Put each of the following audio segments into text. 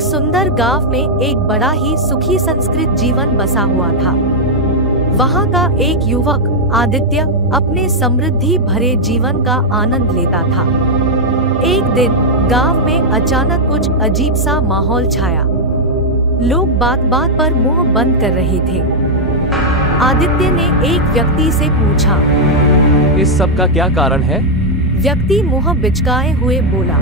एक सुंदर गांव में एक बड़ा ही सुखी संस्कृत जीवन बसा हुआ था। वहां का एक युवक आदित्य अपने समृद्धि भरे जीवन का आनंद लेता था। एक दिन गांव में अचानक कुछ अजीब सा माहौल छाया। लोग बात बात पर मुंह बंद कर रहे थे। आदित्य ने एक व्यक्ति से पूछा, इस सब का क्या कारण है? व्यक्ति मुंह बिचकाए हुए बोला,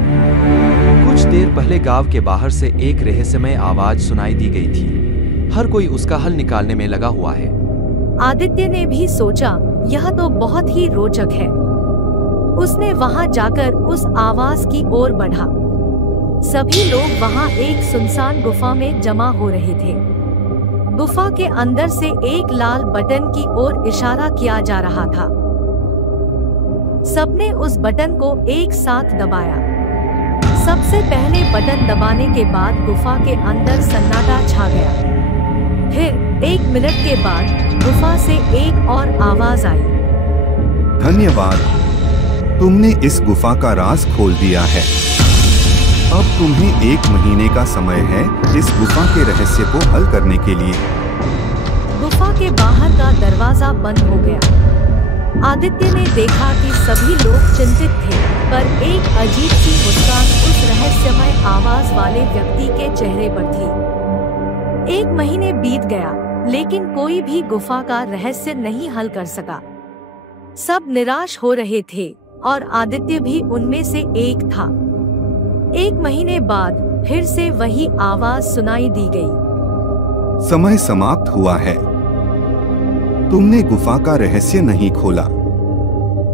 कुछ देर पहले गांव के बाहर से एक रहस्यमय आवाज सुनाई दी गई थी। हर कोई उसका हल निकालने में लगा हुआ है। आदित्य ने भी सोचा, यह तो बहुत ही रोचक है। उसने वहां जाकर उस आवाज की ओर बढ़ा। सभी लोग वहां एक सुनसान गुफा में जमा हो रहे थे। गुफा के अंदर से एक लाल बटन की ओर इशारा किया जा रहा था। सबने उस बटन को एक साथ दबाया। सबसे पहले बटन दबाने के बाद गुफा के अंदर सन्नाटा छा गया। फिर 1 मिनट के बाद गुफा से एक और आवाज आई, धन्यवाद, तुमने इस गुफा का राज खोल दिया है। अब तुम्हें 1 महीने का समय है इस गुफा के रहस्य को हल करने के लिए। गुफा के बाहर का दरवाजा बंद हो गया। आदित्य ने देखा कि सभी लोग चिंतित थे, पर एक अजीब सी मुस्कान उस रहस्यमय आवाज वाले व्यक्ति के चेहरे पर थी। 1 महीने बीत गया, लेकिन कोई भी गुफा का रहस्य नहीं हल कर सका। सब निराश हो रहे थे और आदित्य भी उनमें से एक था। 1 महीने बाद फिर से वही आवाज सुनाई दी गई, समय समाप्त हुआ है। तुमने गुफा का रहस्य नहीं खोला।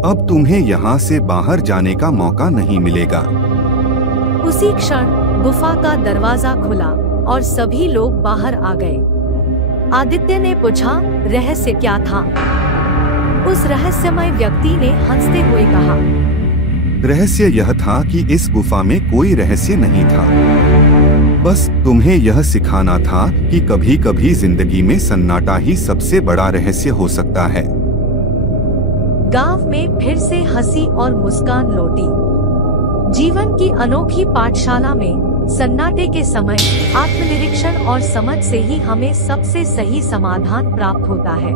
अब तुम्हें यहाँ से बाहर जाने का मौका नहीं मिलेगा। उसी क्षण गुफा का दरवाजा खुला और सभी लोग बाहर आ गए। आदित्य ने पूछा, रहस्य क्या था? उस रहस्यमय व्यक्ति ने हंसते हुए कहा, रहस्य यह था कि इस गुफा में कोई रहस्य नहीं था। बस तुम्हें यह सिखाना था कि कभी-कभी जिंदगी में सन्नाटा ही सबसे बड़ा रहस्य हो सकता है। गांव में फिर से हंसी और मुस्कान लौटी। जीवन की अनोखी पाठशाला में सन्नाटे के समय आत्मनिरीक्षण और समझ से ही हमें सबसे सही समाधान प्राप्त होता है।